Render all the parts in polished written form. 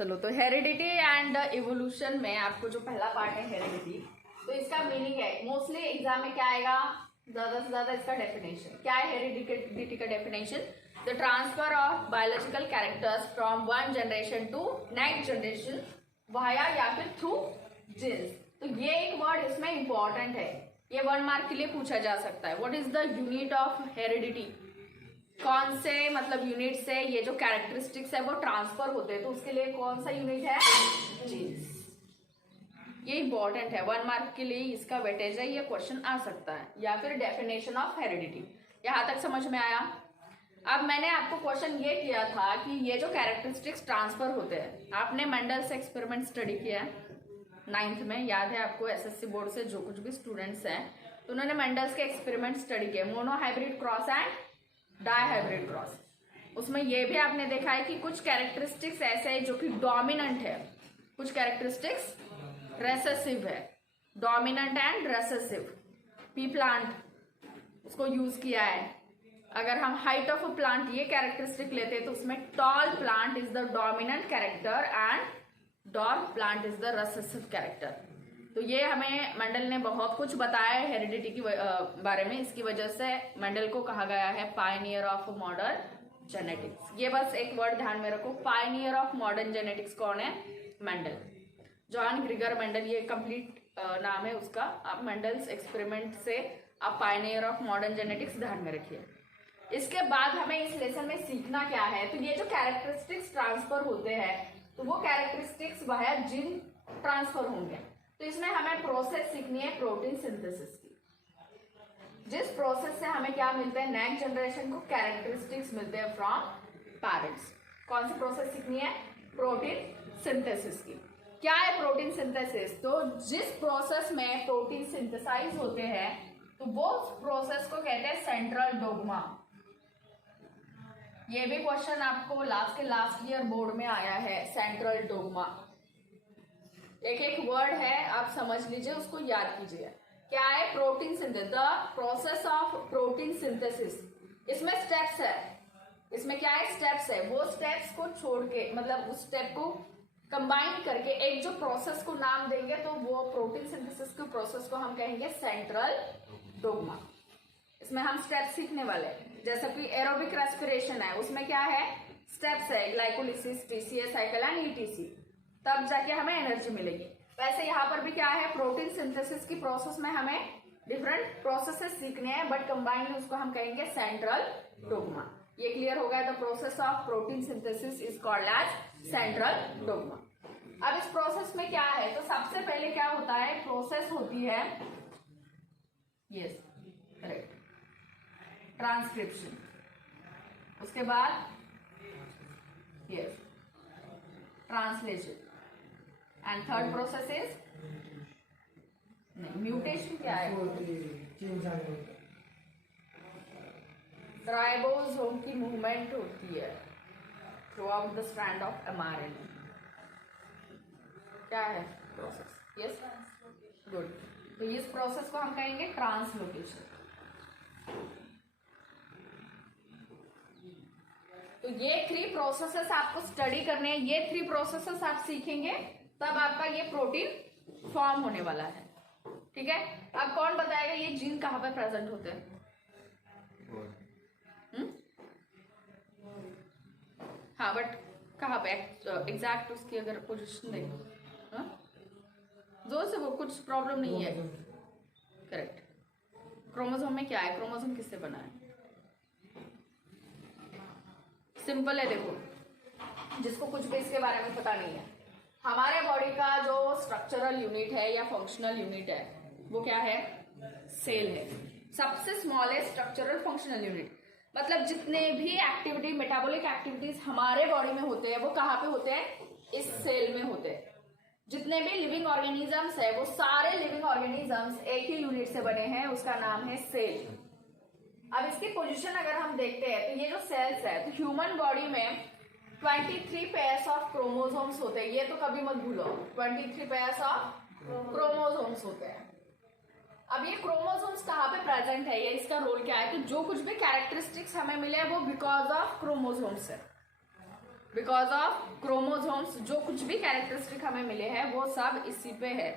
चलो, तो heredity and evolution में आपको जो पहला पार्ट है हेरिडिटी, तो इसका मीनिंग है मोस्टली एग्जाम में क्या आएगा, ज्यादा से ज्यादा इसका डेफिनेशन क्या है। हेरिडिटी का definition, the transfer of biological characters from one generation to next generation via या फिर थ्रू जीन्स। तो ये एक वर्ड इसमें इंपॉर्टेंट है, ये 1 मार्क के लिए पूछा जा सकता है। What is the unit of heredity, कौन से मतलब यूनिट से ये जो कैरेक्टरिस्टिक्स है वो ट्रांसफर होते हैं, तो उसके लिए कौन सा यूनिट है, जीन्स। ये इंपॉर्टेंट है, 1 मार्क के लिए इसका वेटेज है, ये क्वेश्चन आ सकता है। या फिर डेफिनेशन ऑफ हेरिडिटी, यहां तक समझ में आया। अब मैंने आपको क्वेश्चन ये किया था कि ये जो कैरेक्टरिस्टिक्स ट्रांसफर होते हैं, आपने मेंडल से एक्सपेरिमेंट स्टडी किया है 9th में, याद है आपको। एसएससी बोर्ड से जो कुछ भी स्टूडेंट्स हैं तो उन्होंने मेंडल्स के एक्सपेरिमेंट स्टडी किए, monohybrid cross and dihybrid cross. उसमें ये भी आपने देखा है कि कुछ कैरेक्टरिस्टिक्स ऐसे हैं जो कि डोमिनेंट है, कुछ कैरेक्टरिस्टिक्स रेसेसिव है, dominant and recessive. P plant उसको यूज किया है। अगर हम हाइट ऑफ अ प्लांट ये कैरेक्टरिस्टिक लेते हैं तो उसमें tall plant is the dominant character and dwarf plant is the recessive character. तो ये हमें मेंडल ने बहुत कुछ बताया है हेरिडिटी की बारे में। इसकी वजह से मेंडल को कहा गया है पायनियर ऑफ मॉडर्न जेनेटिक्स। ये बस एक वर्ड ध्यान में रखो, पायनियर ऑफ मॉडर्न जेनेटिक्स कौन है, मेंडल, जॉन ग्रीगर मेंडल, ये कंप्लीट नाम है उसका। आप मेंडल्स एक्सपेरिमेंट से आप पायनियर ऑफ मॉडर्न जेनेटिक्स ध्यान में रखिए। इसके बाद हमें इस लेसन में सीखना क्या है, तो ये जो कैरेक्टरिस्टिक्स ट्रांसफर होते हैं तो वो कैरेक्टरिस्टिक्स वाया जीन ट्रांसफर होंगे। तो इसमें हमें प्रोसेस सीखनी है प्रोटीन सिंथेसिस की, जिस प्रोसेस से हमें क्या मिलते हैं, नेक्स्ट जनरेशन को कैरेक्टरिस्टिक्स मिलते हैं फ्रॉम पेरेंट्स। कौन सी प्रोसेस सीखनी है, प्रोटीन सिंथेसिस की। क्या है प्रोटीन सिंथेसिस, तो जिस प्रोसेस में प्रोटीन सिंथेसाइज होते हैं तो वो प्रोसेस को कहते हैं सेंट्रल डोग्मा। ये भी क्वेश्चन आपको लास्ट ईयर बोर्ड में आया है, सेंट्रल डोग्मा। एक एक वर्ड है, आप समझ लीजिए, उसको याद कीजिए। क्या है protein synthesis, the process of protein synthesis. इसमें स्टेप्स है, इसमें क्या है, स्टेप्स है। वो स्टेप्स को छोड़ के मतलब उस स्टेप को कंबाइन करके एक जो प्रोसेस को नाम देंगे तो वो प्रोटीन सिंथेसिस के प्रोसेस को हम कहेंगे सेंट्रल डोग्मा। इसमें हम स्टेप्स सीखने वाले हैं, जैसा कि एरोबिक रेस्पिरेशन है, उसमें क्या है, स्टेप्स है, glycolysis, TCA cycle and etc, तब जाके हमें एनर्जी मिलेगी। वैसे यहाँ पर भी क्या है, प्रोटीन सिंथेसिस की प्रोसेस में हमें डिफरेंट प्रोसेसेस सीखने हैं, बट कंबाइंड उसको हम कहेंगे सेंट्रल डोग्मा। ये क्लियर हो गया, the process of protein synthesis is called as central dogma. अब इस प्रोसेस में क्या है, तो सबसे पहले क्या होता है, प्रोसेस होती है, यस करेक्ट, ट्रांसक्रिप्शन। उसके बाद yes translation and third process is mutation. क्या है, राइबोसोम की मूवमेंट होती है through out the strand of mRNA. क्या है प्रोसेस, यस गुड। तो इस प्रोसेस को हम कहेंगे ट्रांसलोकेशन। तो ये 3 प्रोसेसेस आपको स्टडी करने हैं, ये 3 प्रोसेसेस आप सीखेंगे तब आपका ये प्रोटीन फॉर्म होने वाला है, ठीक है। अब कौन बताएगा ये जीन कहाँ पे प्रेजेंट होते हैं, हाँ बट कहाँ पे एग्जैक्ट उसकी अगर पोजीशन देखो, जोर से, वो कुछ प्रॉब्लम नहीं है, करेक्ट। क्रोमोसोम में क्या है, क्रोमोसोम किससे बना है, सिंपल है, देखो जिसको कुछ भी इसके बारे में पता नहीं है, हमारे बॉडी का जो स्ट्रक्चरल यूनिट है या फंक्शनल यूनिट है वो क्या है, सेल है। सबसे स्मॉलेस्ट स्ट्रक्चरल फंक्शनल यूनिट, मतलब जितने भी एक्टिविटी, मेटाबॉलिक एक्टिविटीज हमारे बॉडी में होते हैं वो कहाँ पे होते हैं, इस सेल में होते हैं। जितने भी लिविंग ऑर्गेनिजम्स है वो सारे लिविंग ऑर्गेनिजम्स एक ही यूनिट से बने हैं, उसका नाम है सेल। अब इसकी पोजीशन अगर हम देखते हैं तो ये जो सेल्स है, तो ह्यूमन बॉडी में 23 पेयर्स ऑफ क्रोमोसोम्स होते हैं, ये तो कभी मत भूलो, 23 पेयर्स ऑफ क्रोमोसोम्स होते हैं। अब ये क्रोमोसोम्स कहाँ पे प्रेजेंट है, ये इसका रोल क्या है, तो जो कुछ भी कैरेक्टरिस्टिक्स हमें मिले वो बिकॉज ऑफ क्रोमोसोम्स है, बिकॉज ऑफ क्रोमोसोम्स जो कुछ भी कैरेक्टरिस्टिक हमें मिले हैं वो सब इसी पे है,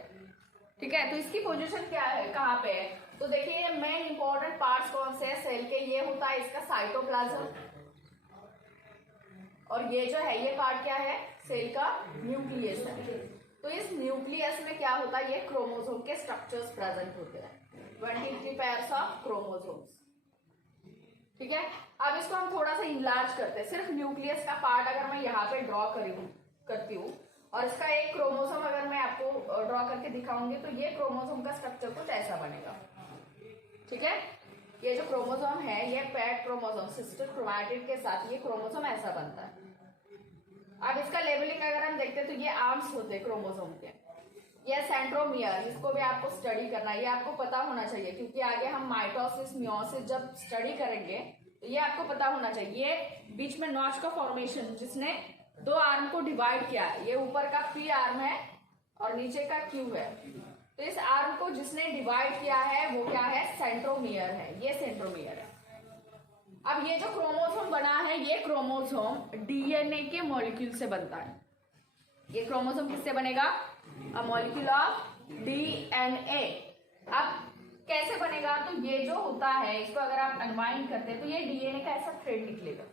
ठीक है। तो इसकी पोजीशन क्या है, कहाँ पे है, तो देखिए मेन इंपॉर्टेंट पार्ट्स कौन से हैं सेल के, ये होता है इसका साइटोप्लाज्म, और ये जो है ये पार्ट क्या है, सेल का न्यूक्लियस है। तो इस न्यूक्लियस में क्या होता है, ये क्रोमोसोम के स्ट्रक्चर्स प्रेजेंट होते हैं, 23 पेयर्स ऑफ क्रोमोसोम्स, ठीक है। अब इसको हम थोड़ा सा इनलार्ज करते हैं, सिर्फ न्यूक्लियस का पार्ट अगर मैं यहाँ पे ड्रॉ करती हूँ और इसका एक क्रोमोसोम अगर मैं आपको ड्रॉ करके दिखाऊंगी तो ये क्रोमोसोम का स्ट्रक्चर कुछ ऐसा बनेगा, ठीक है। ये जो क्रोमोसोम है ये पैड क्रोमोसोम सिस्टर क्रोमैटिड के साथ ये क्रोमोसोम ऐसा बनता है। अब इसका लेबलिंग अगर हम देखते हैं तो ये आर्म्स होते हैं क्रोमोसोम के, ये सेंट्रोमियर, इसको भी आपको स्टडी करना है, ये आपको पता होना चाहिए क्योंकि आगे हम माइटोसिस मियोसिस जब स्टडी करेंगे तो ये आपको पता होना चाहिए। ये बीच में नॉच का फॉर्मेशन जिसने दो आर्म को डिवाइड किया है, ये ऊपर का पी आर्म है और नीचे का क्यू है, तो इस आर्म को जिसने डिवाइड किया है वो क्या है, सेंट्रोमियर है, ये सेंट्रोमियर है। अब ये जो क्रोमोसोम बना है ये क्रोमोसोम डीएनए के मॉलिक्यूल से बनता है। ये क्रोमोसोम किससे बनेगा, अ मॉलिक्यूल ऑफ डीएनए। अब कैसे बनेगा, तो ये जो होता है इसको अगर आप अनवाइंड करते हैं तो ये डीएनए का ऐसा थ्रेड निकलेगा,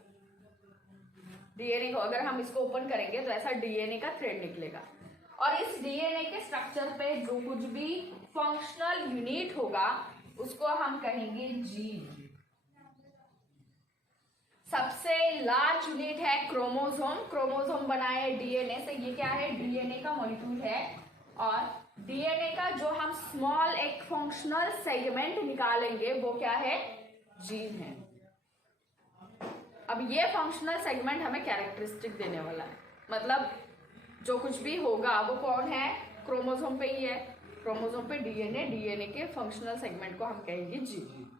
डीएनए को अगर हम इसको ओपन करेंगे तो ऐसा डीएनए का थ्रेड निकलेगा, और इस डीएनए के स्ट्रक्चर पे जो कुछ भी फंक्शनल यूनिट होगा उसको हम कहेंगे जीन। सबसे लार्ज यूनिट है क्रोमोसोम, क्रोमोसोम बना है डीएनए से, ये क्या है, डीएनए का मॉलिक्यूल है, और डीएनए का जो हम स्मॉल एक फंक्शनल सेगमेंट निकालेंगे वो क्या है, जीन है। अब ये फंक्शनल सेगमेंट हमें कैरेक्टरिस्टिक देने वाला है, मतलब जो कुछ भी होगा वो कौन है, क्रोमोसोम पे ही है, क्रोमोसोम पे डीएनए, डीएनए के फंक्शनल सेगमेंट को हम कहेंगे जीन।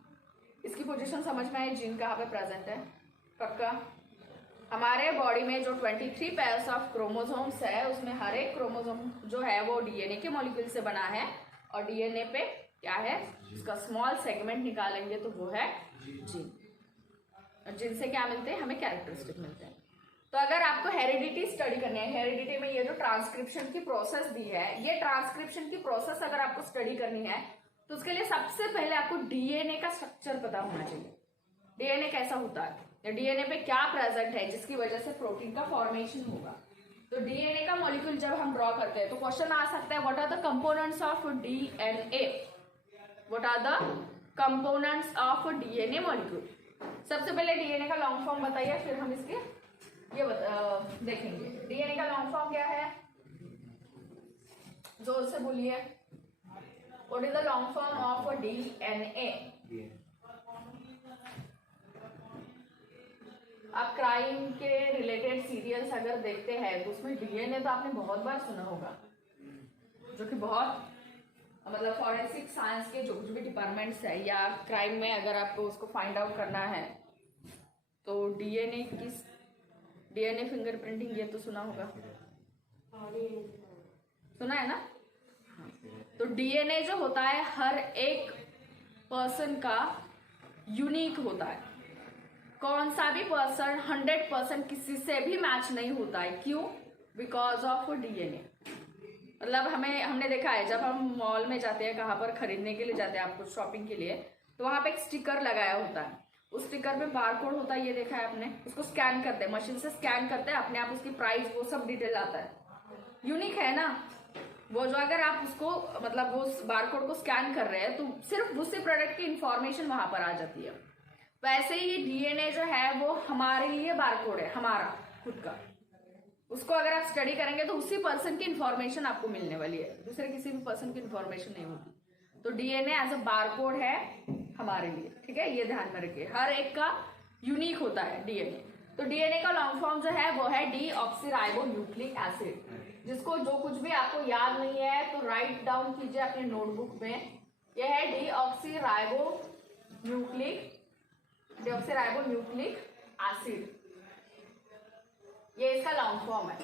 इसकी पोजीशन समझ में आए, जीन कहाँ पे प्रेजेंट है, पक्का। हमारे बॉडी में जो 23 पेयर्स ऑफ क्रोमोसोम्स है उसमें हर एक क्रोमोसोम जो है वो डीएनए के मॉलिक्यूल से बना है, और डीएनए पे क्या है, उसका स्मॉल सेगमेंट निकालेंगे तो वो है जीन, जिनसे क्या मिलते हैं, हमें कैरेक्टरिस्टिक मिलते हैं। तो अगर आपको हेरिडिटी स्टडी करनी है, हेरिडिटी में ये जो ट्रांसक्रिप्शन की प्रोसेस दी है, ये ट्रांसक्रिप्शन की प्रोसेस अगर आपको स्टडी करनी है तो उसके लिए सबसे पहले आपको डीएनए का स्ट्रक्चर पता होना चाहिए, डीएनए कैसा होता है, डीएनए पे क्या प्रेजेंट है जिसकी वजह से प्रोटीन का फॉर्मेशन होगा। तो डीएनए का मॉलिक्यूल जब हम ड्रॉ करते हैं तो क्वेश्चन आ सकता है, what are the components of DNA, what are the components of DNA molecule. सबसे पहले डीएनए का लॉन्ग फॉर्म बताइए, फिर हम इसके ये देखेंगे। डीएनए का लॉन्ग फॉर्म क्या है, जोर से बोलिए, what is the long form of DNA. आप क्राइम के रिलेटेड सीरियल्स अगर देखते हैं तो उसमें डीएनए तो आपने बहुत बार सुना होगा, जो कि बहुत मतलब फॉरेंसिक साइंस के जो कुछ भी डिपार्टमेंट्स है या क्राइम में अगर आपको उसको फाइंड आउट करना है तो डीएनए फिंगरप्रिंटिंग ये तो सुना होगा, सुना है ना। तो डीएनए जो होता है हर एक पर्सन का यूनिक होता है, कौन सा भी पर्सन 100% किसी से भी मैच नहीं होता है, क्यों, बिकॉज ऑफ डीएनए। मतलब हमने देखा है जब हम मॉल में जाते हैं, कहाँ पर खरीदने के लिए जाते हैं, आपको शॉपिंग के लिए, तो वहां पे एक स्टिकर लगाया होता है, उस स्टिकर पे बारकोड होता है, ये देखा है आपने, उसको स्कैन करते हैं, मशीन से स्कैन करते हैं, अपने आप उसकी प्राइस वो सब डिटेल आता है, यूनिक है ना वो। जो अगर आप उसको मतलब वो बारकोड को स्कैन कर रहे हैं तो सिर्फ उसी प्रोडक्ट की इंफॉर्मेशन वहां पर आ जाती है। वैसे ही डीएनए जो है वो हमारे लिए बारकोड है, हमारा खुद का, उसको अगर आप स्टडी करेंगे तो उसी पर्सन की इंफॉर्मेशन आपको मिलने वाली है, दूसरे किसी भी पर्सन की इंफॉर्मेशन नहीं होती। तो डीएनए एज अ बारकोड है हमारे लिए, ठीक है, ये ध्यान में रखिए, हर एक का यूनिक होता है डीएनए। तो डीएनए का लॉन्ग फॉर्म जो है वो है डीऑक्सीराइबोन्यूक्लिक एसिड, जिसको जो कुछ भी आपको याद नहीं है तो राइट डाउन कीजिए अपने नोटबुक में, यह है डीऑक्सीराइबोन्यूक्लिक एसिड, ये इसका लॉन्ग फॉर्म है।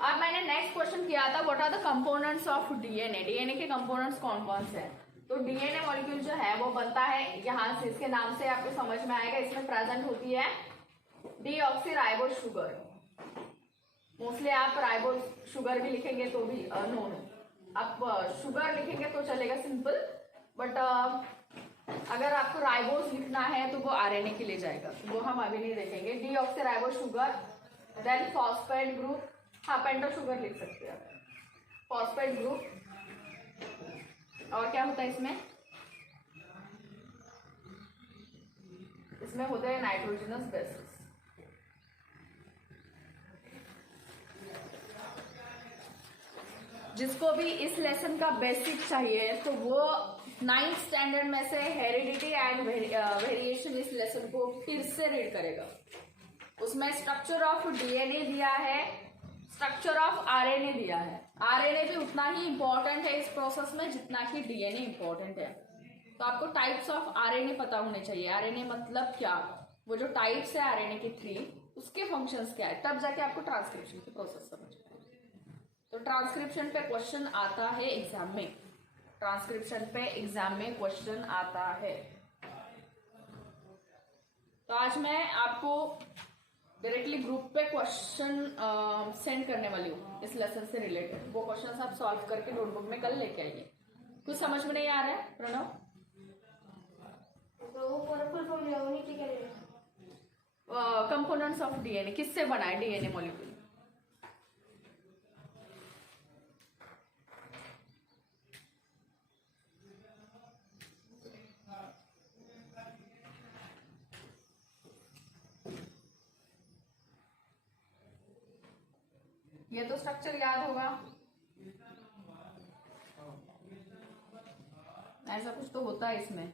अब मैंने नेक्स्ट क्वेश्चन किया था, what are the components of DNA, DNA के कंपोनेंट्स कौन कौन से हैं। तो डीएनए मॉलिक्यूल जो है वो बनता है यहाँ से, इसके नाम से आपको समझ में आएगा, इसमें प्रेजेंट होती है डीऑक्सीराइबो शुगर, मोस्टली आप राइबोज शुगर भी लिखेंगे तो भी नो नो, आप शुगर लिखेंगे तो चलेगा सिंपल, बट अगर आपको राइबोज लिखना है तो वो आरएनए के लिए जाएगा, वो हम अभी नहीं देखेंगे। Deoxyribose sugar, then phosphate group, हाँ पेंटो शुगर लिख सकते हैं फॉस्फेट ग्रुप। और क्या होता है इसमें होते हैं नाइट्रोजनस बेसिस। जिसको भी इस लेसन का बेसिक चाहिए तो वो 9th स्टैंडर्ड में से हेरिडिटी एंड वेरिएशन इस लेसन को फिर से रीड करेगा। उसमें स्ट्रक्चर ऑफ डीएनए दिया है, स्ट्रक्चर ऑफ आरएनए दिया है। आरएनए भी उतना ही इंपॉर्टेंट है इस प्रोसेस में जितना कि डीएनए इंपॉर्टेंट है। तो आपको टाइप्स ऑफ आरएनए पता होने चाहिए। आरएनए मतलब क्या, वो जो टाइप्स है आरएनए के 3, उसके फंक्शंस क्या है, तब जाके आपको ट्रांसक्रिप्शन की प्रोसेस समझ में। तो ट्रांसक्रिप्शन पे क्वेश्चन आता है एग्जाम में, ट्रांसक्रिप्शन पे एग्जाम में क्वेश्चन आता है। तो आज मैं आपको डायरेक्टली ग्रुप पे क्वेश्चन सेंड करने वाली हूँ इस लेसन से रिलेटेड। वो क्वेश्चन आप सॉल्व करके नोटबुक में कल लेके आइए। कुछ समझ में नहीं आ रहा है प्रणव? कंपोनेंट्स ऑफ डीएनए किससे बना है डीएनए मॉलिक्यूल? ये तो स्ट्रक्चर याद होगा, ऐसा कुछ तो होता है इसमें।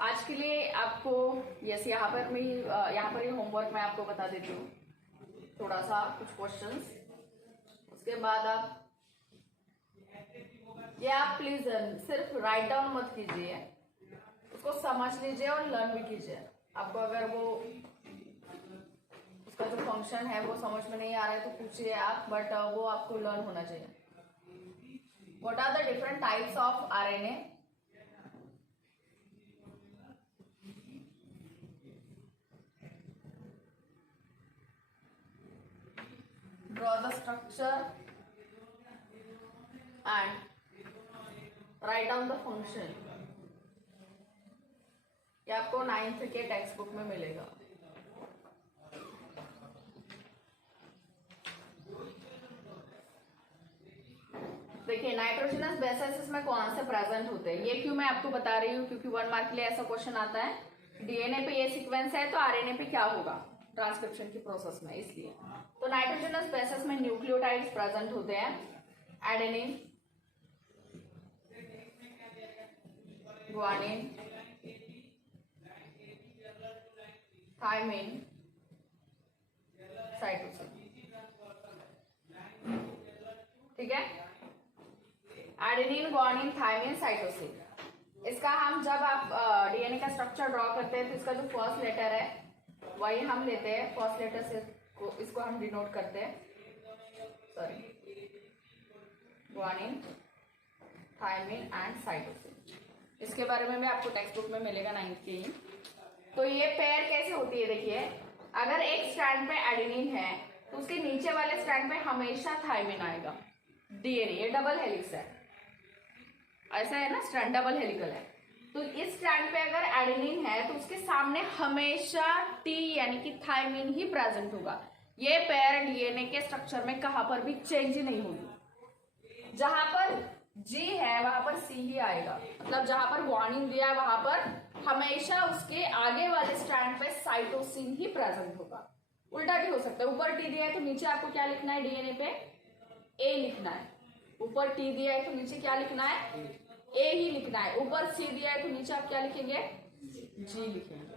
आज के लिए आपको यस यहाँ पर ही होमवर्क मैं आपको बता देती हूँ थोड़ा सा कुछ क्वेश्चंस। उसके बाद आप प्लीज सिर्फ राइट डाउन मत कीजिए, उसको समझ लीजिए और लर्न भी कीजिए। आपको अगर वो उसका जो फंक्शन है वो समझ में नहीं आ रहा है तो पूछिए आप, बट वो आपको लर्न होना चाहिए। What are the different types of RNA? Draw the structure and write down the function। ये आपको 9th के टेक्स्ट बुक में मिलेगा। देखिए नाइट्रोजनस बेसिस में कौन से प्रेजेंट होते हैं, ये क्यों मैं आपको बता रही हूँ क्योंकि 1 मार्क के लिए ऐसा क्वेश्चन आता है। डीएनए पे ये सीक्वेंस है तो आरएनए पे क्या होगा ट्रांसक्रिप्शन की प्रोसेस में, इसलिए। तो नाइट्रोजनस बेसिस में न्यूक्लियोटाइड्स प्रेजेंट होते हैं, एडेनिन, ग्वानिन, थायमिन, साइटोसिन। ठीक है, एडेनिन, ग्वानिन, थायमिन, साइटोसिन। इसका हम जब आप डीएनए का स्ट्रक्चर ड्रॉ करते हैं तो इसका जो फर्स्ट लेटर है वही हम लेते हैं, फर्स्ट लेटर से इसको हम डिनोट करते हैं, ग्वानिन, थायमिन एंड साइटोसिन। इसके बारे में भी आपको टेक्स्ट बुक में मिलेगा 9th की। तो ये पेयर कैसे होती है, देखिए अगर एक स्ट्रैंड पे एडेनिन है तो उसके नीचे वाले स्ट्रैंड पे हमेशा थायमिन आएगा। डीएनए ये डबल हेलिक्स है, ऐसा है ना, स्ट्रैंड डबल हेलिकल है। तो इस स्ट्रैंड पे अगर एडेनिन है तो उसके सामने हमेशा टी यानी कि थायमिन ही प्रेजेंट होगा। ये पेयर डीएनए के स्ट्रक्चर में कहां पर भी चेंज नहीं होगी। जहां पर जी है वहां पर सी ही आएगा, मतलब जहां पर ग्वानिन दिया वहां पर हमेशा उसके आगे वाले स्ट्रैंड पे साइटोसिन ही प्रेजेंट होगा। उल्टा भी हो सकता है, ऊपर टी दिया है तो नीचे आपको क्या लिखना है, डीएनए पे ए लिखना है। ऊपर टी दिया है तो नीचे क्या लिखना है, ए ही लिखना है। ऊपर सी दिया है तो नीचे आप क्या लिखेंगे, जी लिखेंगे।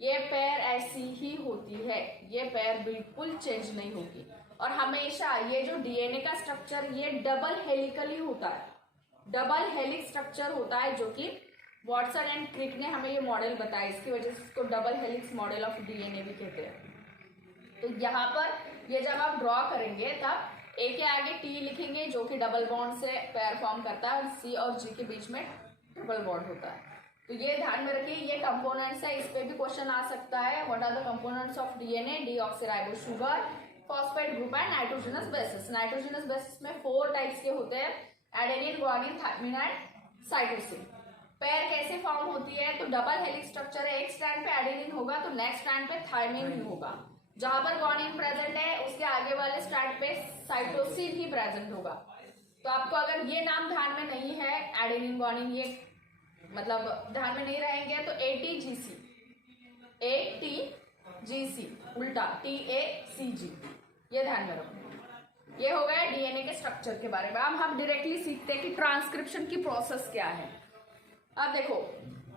ये पेयर ऐसी ही होती है, ये पेयर बिल्कुल चेंज नहीं होगी। और हमेशा ये जो डीएनए का स्ट्रक्चर ये डबल हेलिकली होता है, डबल हेलिक्स स्ट्रक्चर होता है, जो कि वॉटसन एंड क्रिक ने हमें ये मॉडल बताया, इसकी वजह से इसको double helix model of DNA भी कहते हैं। तो यहाँ पर ये जब आप ड्रॉ करेंगे तब ए के आगे टी लिखेंगे जो कि डबल बॉन्ड से पेयर फॉर्म करता है, और सी और जी के बीच में ट्रिपल बॉन्ड होता है। तो ये ध्यान में रखिए, ये कंपोनेंट्स है, इस पे भी क्वेश्चन आ सकता है। What are the components of DNA? Deoxyribo sugar, phosphate group and nitrogenous bases. Nitrogenous bases में 4 टाइप्स के होते हैं, adenine, guanine, thymine and cytosine. Pair कैसे फॉर्म होती है? तो डबल हेलिक्स स्ट्रक्चर है, एक स्ट्रैंड पे एडेनिन होगा तो नेक्स्ट स्ट्रैंड पे थायमिन ही होगा। जहां पर ग्वानिन प्रेजेंट है उसके आगे वाले स्ट्रैंड पे साइटोसिन ही प्रेजेंट होगा। तो आपको अगर ये नाम ध्यान में नहीं है, एडेनिन, ग्वानिन, ये मतलब ध्यान में नहीं रहेंगे तो ATGC, ATGC उल्टा TACG, ये ध्यान में रखो। ये हो गया डीएनए के स्ट्रक्चर के बारे में। अब हम डायरेक्टली सीखते हैं कि ट्रांसक्रिप्शन की प्रोसेस क्या है। अब देखो,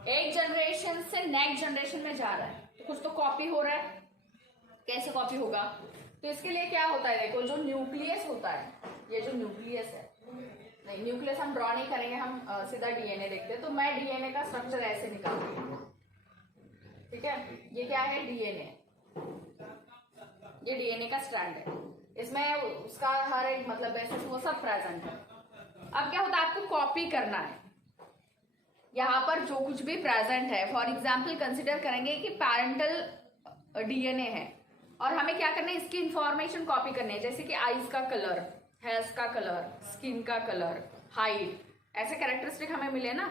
एक जनरेशन से नेक्स्ट जनरेशन में जा रहा है तो कुछ तो कॉपी हो रहा है। कैसे कॉपी होगा? तो इसके लिए क्या होता है, देखो जो न्यूक्लियस होता है, ये जो न्यूक्लियस है, नहीं न्यूक्लियस हम ड्रॉ नहीं करेंगे, हम सीधा डीएनए देखते हैं। तो मैं डीएनए का स्ट्रक्चर ऐसे निकालती हूँ, ठीक है। ये क्या है? डीएनए, ये डीएनए का स्ट्रैंड है, इसमें उसका हर एक मतलब बेसिस वो सब प्रेजेंट है। अब क्या होता है, आपको कॉपी करना है यहाँ पर जो कुछ भी प्रेजेंट है। फॉर एग्जाम्पल कंसिडर करेंगे कि पैरेंटल डीएनए है और हमें क्या करना है, इसकी इंफॉर्मेशन कॉपी करनी है, जैसे कि आईज का कलर, हेयर्स का कलर, स्किन का कलर, हाइट, ऐसे कैरेक्टरिस्टिक हमें मिले ना।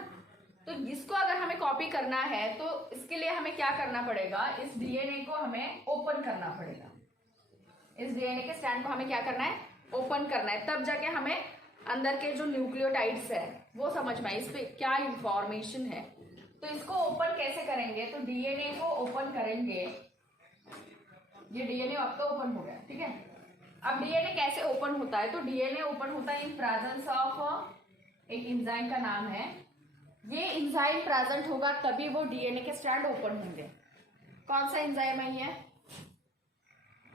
तो इसको अगर हमें कॉपी करना है तो इसके लिए हमें क्या करना पड़ेगा, इस डीएनए को हमें ओपन करना पड़ेगा। इस डीएनए के स्ट्रैंड को हमें क्या करना है, ओपन करना है, तब जाके हमें अंदर के जो न्यूक्लियोटाइड्स है वो समझ में आए, इस पे क्या इंफॉर्मेशन है। तो इसको ओपन कैसे करेंगे, तो डीएनए को ओपन करेंगे। ये डीएनए आपका ओपन हो गया, ठीक है। अब डीएनए कैसे ओपन होता है, तो डीएनए ओपन होता है इन प्रेजेंस ऑफ एक एंजाइम का नाम है। ये एंजाइम प्रेजेंट होगा तभी वो डीएनए के स्ट्रैंड ओपन होंगे। कौन सा एंजाइम है ये?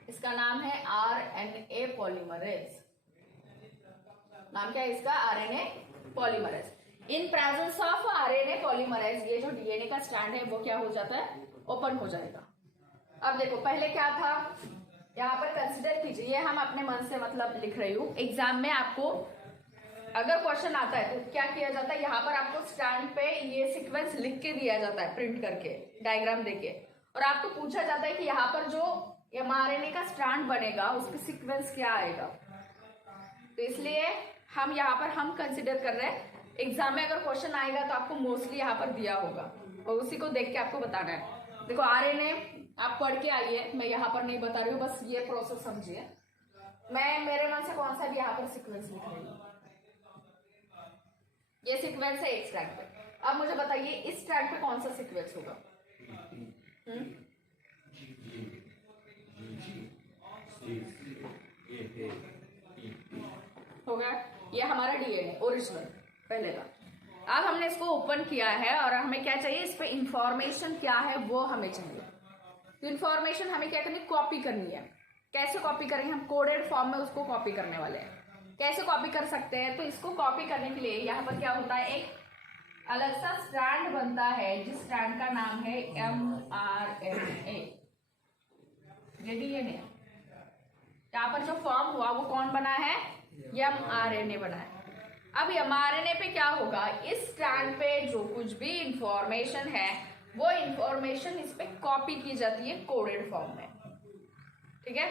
इसका नाम है RNA पॉलीमरेज। नाम क्या है इसका? RNA polymerase. In presence of RNA polymerase ये जो डीएनए का स्ट्रैंड है वो क्या हो जाता है, ओपन हो जाएगा। अब देखो पहले क्या था, यहाँ पर कंसिडर कीजिए, ये हम अपने मन से मतलब लिख रही हूँ। एग्जाम में आपको अगर क्वेश्चन आता है तो क्या किया जाता है, यहाँ पर आपको स्टैंड पे ये सीक्वेंस लिख के दिया जाता है, प्रिंट करके, डायग्राम देके, और आपको पूछा जाता है कि यहाँ पर जो mRNA का स्ट्रैंड बनेगा उसकी सीक्वेंस क्या आएगा। तो इसलिए हम यहाँ पर हम कंसिडर कर रहे हैं, एग्जाम में अगर क्वेश्चन आएगा तो आपको मोस्टली यहाँ पर दिया होगा और उसी को देख के आपको बताना है। देखो RNA आप पढ़ के आइए, मैं यहाँ पर नहीं बता रही हूँ, बस ये प्रोसेस समझिए। मैं मेरे मन से कौन सा भी यहाँ पर सीक्वेंस लिख रही हूँ, ये सीक्वेंस है एक स्ट्रैंड पे। अब मुझे बताइए इस स्ट्रैंड पे कौन सा सीक्वेंस होगा? हो गया, ये हमारा डीएनए ओरिजिनल पहले का। अब हमने इसको ओपन किया है और हमें क्या चाहिए, इस पे इंफॉर्मेशन क्या है वो हमें चाहिए। तो इंफॉर्मेशन हमें क्या करनी, कॉपी करनी है। कैसे कॉपी करेंगे, हम कोडेड फॉर्म में उसको कॉपी करने वाले हैं। कैसे कॉपी कर सकते हैं, तो इसको कॉपी करने के लिए यहाँ पर क्या होता है, एक अलग सा स्ट्रैंड बनता है जिस स्ट्रैंड का नाम है mRNA। ये डीएनए यहाँ पर जो फॉर्म हुआ वो कौन बना है, mRNA बना है। अब mRNA पे क्या होगा, इस स्ट्रैंड पे जो कुछ भी इंफॉर्मेशन है वो इंफॉर्मेशन इस पे कॉपी की जाती है कोडेड फॉर्म में, ठीक है।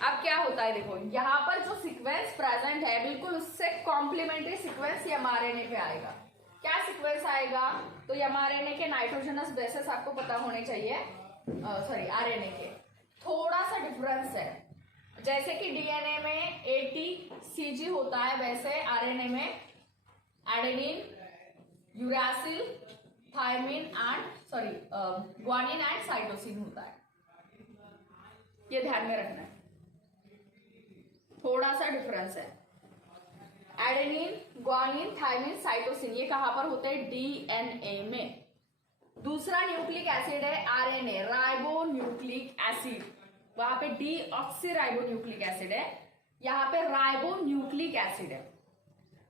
अब क्या होता है, देखो यहाँ पर जो सीक्वेंस प्रेजेंट है बिल्कुल उससे कॉम्प्लीमेंट्री सीक्वेंस mRNA पे आएगा। क्या सीक्वेंस आएगा, तो mRNA के नाइट्रोजनस बेसेस आपको पता होने चाहिए, सॉरी RNA के थोड़ा सा डिफरेंस है। जैसे कि डीएनए में ATCG होता है वैसे RNA में adenine, uracil, thymine and guanine and cytosine होता है। ये ध्यान में रखना है, थोड़ा सा डिफरेंस है। एडेनिन, ग्वानिन, थायमिन, साइटोसिन ये कहां पर होते हैं, डीएनए में। दूसरा न्यूक्लिक एसिड है RNA, राइबो न्यूक्लिक एसिड। वहां पे डीऑक्सी राइबोन्यूक्लिक एसिड है, यहाँ पे राइबोन्यूक्लिक एसिड है,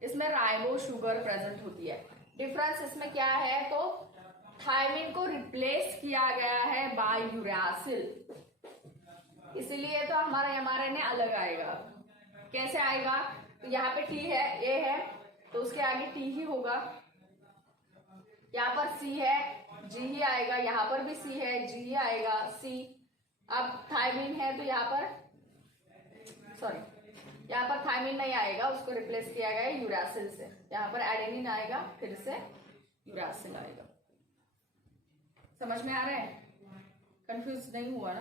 इसमें राइबो शुगर प्रेजेंट होती है। डिफरेंस इसमें क्या है, तो थायमिन को रिप्लेस किया गया है बाय यूरासिल, इसलिए तो हमारा mRNA अलग आएगा। कैसे आएगा, तो यहाँ पे T है, A है, तो उसके आगे T ही होगा, यहाँ पर C है, G ही आएगा, यहाँ पर भी C है, G ही आएगा, C। अब थायमिन है तो यहाँ पर यहाँ पर थायमिन नहीं आएगा, उसको रिप्लेस किया गया है यूरासिल से, यहाँ पर एडेनिन आएगा, फिर से यूरासिल आएगा। समझ में आ रहा है, कंफ्यूज नहीं हुआ ना।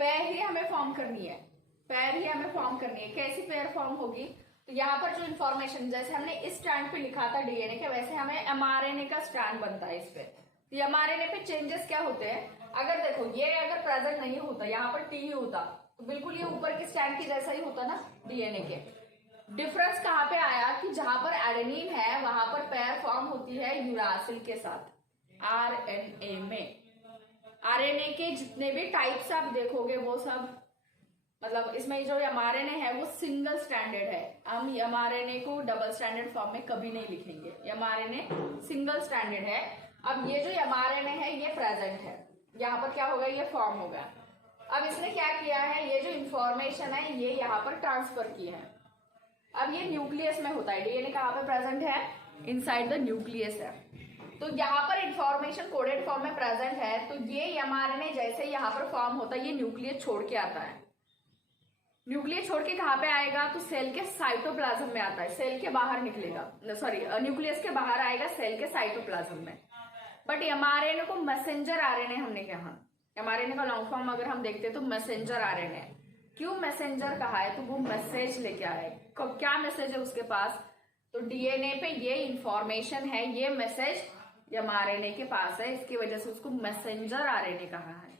पेयर ही हमें फॉर्म करनी है, कैसी पेयर फॉर्म होगी, तो यहाँ पर जो इन्फॉर्मेशन, जैसे हमने इस स्ट्रैंड पे लिखा था डीएनए के, वैसे हमें mRNA का स्ट्रैंड बनता है इस पे। तो mRNA पे चेंजेस क्या होते हैं, अगर देखो ये अगर प्रेजेंट नहीं होता, यहाँ पर T ही होता, तो बिल्कुल ये ऊपर के स्ट्रैंड की जैसा ही होता ना डीएनए के। डिफरेंस कहाँ पे आया कि जहां पर एडेनिन है वहां पर पेयर फॉर्म होती है यूरासिल के साथ, आरएनए में। आरएनए के जितने भी टाइप्स आप देखोगे वो सब, मतलब इसमें जो mRNA है वो सिंगल स्टैंडर्ड है, हम mRNA को डबल स्टैंडर्ड फॉर्म में कभी नहीं लिखेंगे, mRNA सिंगल स्टैंडर्ड है। अब ये जो mRNA है ये प्रेजेंट है, यहाँ पर क्या होगा, ये फॉर्म होगा। अब इसने क्या किया है, ये जो इंफॉर्मेशन है ये यहाँ पर ट्रांसफर की है। अब ये न्यूक्लियस में होता है, डीएनए कहाँ पे प्रेजेंट है, इनसाइड द न्यूक्लियस है, तो यहाँ पर इंफॉर्मेशन कोडेड फॉर्म में प्रेजेंट है, तो ये mRNA जैसे यहाँ पर फॉर्म होता है ये न्यूक्लियस छोड़ के आता है। न्यूक्लियस छोड़ के कहाँ पे आएगा, तो सेल के साइटोप्लाज्म में आता है, सेल के बाहर निकलेगा, न्यूक्लियस के बाहर आएगा सेल के साइटोप्लाज्म में। बट mRNA को मैसेंजर आरएनए हमने कहा, mRNA का लॉन्ग फॉर्म अगर हम देखते हैं तो मैसेंजर आरएनए। क्यों मैसेंजर कहा है, तो वो मैसेज लेके आए। क्या मैसेज है उसके पास, तो डीएनए पे ये इंफॉर्मेशन है, ये मैसेज mRNA के पास है, इसकी वजह से उसको मैसेंजर आरएनए कहा है।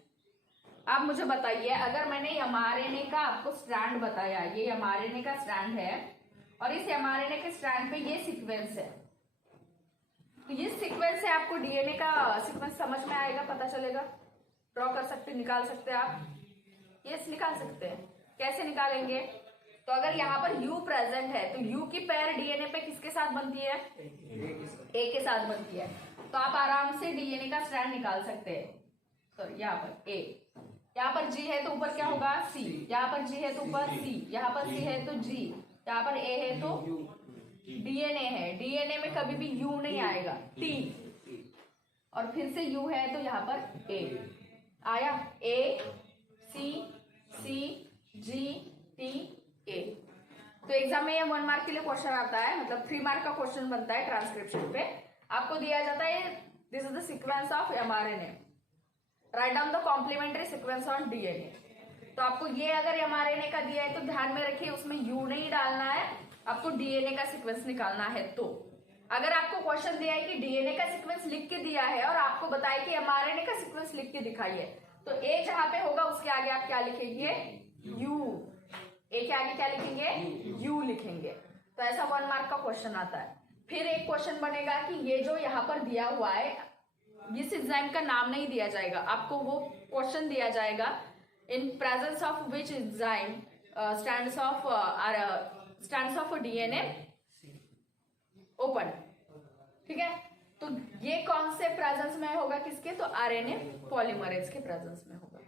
आप मुझे बताइए, अगर मैंने mRNA का आपको स्ट्रैंड बताया, ये mRNA का स्ट्रैंड है और इस mRNA के स्ट्रैंड पे ये सीक्वेंस है, तो ये सीक्वेंस से आपको डीएनए का सीक्वेंस समझ में आएगा, पता चलेगा, ड्रॉ कर सकते, निकाल सकते हैं आप, यस निकाल सकते हैं। कैसे निकालेंगे, तो अगर यहाँ पर U प्रेजेंट है तो U की पेयर डीएनए पे किसके साथ बनती है, A के साथ बनती है, तो आप आराम से डीएनए का स्ट्रैंड निकाल सकते हैं। सॉरी, यहाँ पर A, यहाँ पर G है तो ऊपर क्या होगा C, यहाँ पर G है तो ऊपर C, यहाँ पर C है तो G, यहाँ पर A है तो डीएनए है, डीएनए में कभी भी U नहीं आएगा, T, और फिर से U है तो यहाँ पर A आया, A C C G T A। तो एग्जाम में ये 1 मार्क के लिए क्वेश्चन आता है, मतलब 3 मार्क का क्वेश्चन बनता है ट्रांसक्रिप्शन पे। आपको दिया जाता है this is the sequence of mRNA, write down the complementary sequence on DNA. तो आपको ये अगर mRNA का दिया है तो ध्यान में रखिए उसमें U नहीं डालना है, आपको डीएनए का सीक्वेंस निकालना है। तो अगर आपको क्वेश्चन दिया है कि डीएनए का सीक्वेंस लिख के दिया है और आपको बताया कि mRNA का सीक्वेंस लिख के दिखाइए, तो A जहां पे होगा उसके आगे आप क्या लिखेंगे, U। A के आगे क्या लिखेंगे, U लिखेंगे। तो ऐसा 1 मार्क का क्वेश्चन आता है। फिर एक क्वेश्चन बनेगा कि ये जो यहाँ पर दिया हुआ है इस एंजाइम का नाम नहीं दिया जाएगा, आपको वो क्वेश्चन दिया जाएगा in presence of which enzyme stands of DNA open, ठीक है। तो ये कौन से प्रेजेंस में होगा, किसके, तो आरएनए पॉलीमरेज के प्रेजेंस में होगा।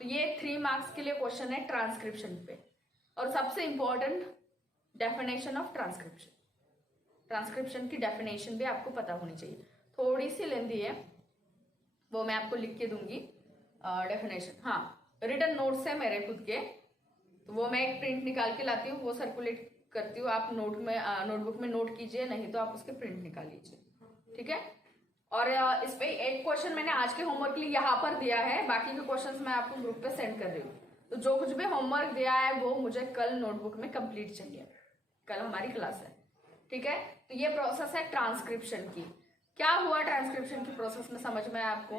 तो ये 3 मार्क्स के लिए क्वेश्चन है ट्रांसक्रिप्शन पे। और सबसे important definition of transcription, transcription की डेफिनेशन भी आपको पता होनी चाहिए, थोड़ी सी लेंथी है, वो मैं आपको लिख के दूंगी डेफिनेशन। हाँ, रिटन नोट्स है मेरे खुद के, तो वो मैं एक प्रिंट निकाल के लाती हूँ, वो सर्कुलेट करती हूँ, आप नोटबुक में नोट कीजिए, नहीं तो आप उसके प्रिंट निकाल लीजिए, ठीक है। और इस पे एक क्वेश्चन मैंने आज के होमवर्क के लिए यहाँ पर दिया है, बाकी के क्वेश्चंस मैं आपको ग्रुप पे सेंड कर रही हूँ। तो जो कुछ भी होमवर्क दिया है वो मुझे कल नोटबुक में कंप्लीट चाहिए, कल हमारी क्लास है, ठीक है। तो ये प्रोसेस है ट्रांसक्रिप्शन की। क्या हुआ ट्रांसक्रिप्शन की प्रोसेस में, समझ में आया आपको,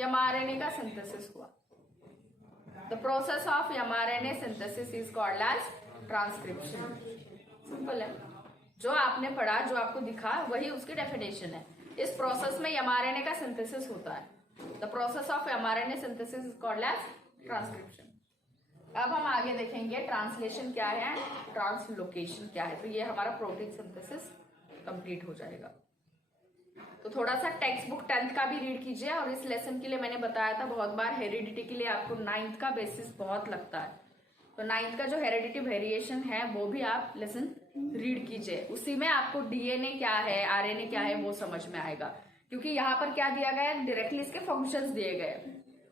mRNA का सिंथेसिस हुआ। The process of mRNA synthesis is called as transcription. Simple है, जो आपने पढ़ा, जो आपको दिखा, वही उसकी डेफिनेशन है। इस प्रोसेस में mRNA का सिंथेसिस होता है। The process of mRNA synthesis is called as transcription. अब हम आगे देखेंगे ट्रांसलेशन क्या है, ट्रांसलोकेशन क्या है। तो ये हमारा प्रोटीन सिंथेसिस कंप्लीट हो जाएगा। तो थोड़ा सा टेक्स्ट बुक 10th का भी रीड कीजिए, और इस लेसन के लिए मैंने बताया था बहुत बार हेरिडिटी के लिए आपको 9th का बेसिस बहुत लगता है, तो 9th का जो हेरिडिटी वेरिएशन है वो भी आप लेसन रीड कीजिए। उसी में आपको डीएनए क्या है, आरएनए क्या है वो समझ में आएगा, क्योंकि यहाँ पर क्या दिया गया है, डायरेक्टली इसके फंक्शंस दिए गए,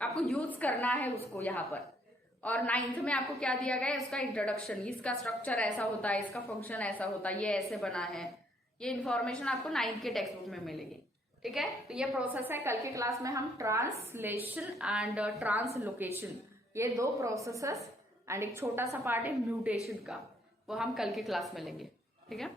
आपको यूज करना है उसको यहाँ पर। और 9th में आपको क्या दिया गया है, उसका इंट्रोडक्शन, इसका स्ट्रक्चर ऐसा होता है, इसका फंक्शन ऐसा होता है, ये ऐसे बना है, ये इन्फॉर्मेशन आपको 9th के टेक्स्ट बुक में मिलेगी। ठीक है, तो ये प्रोसेस है। कल की क्लास में हम ट्रांसलेशन एंड ट्रांसलोकेशन, ये दो प्रोसेसेस एंड एक छोटा सा पार्ट है म्यूटेशन का, वो हम कल की क्लास में लेंगे। ठीक है।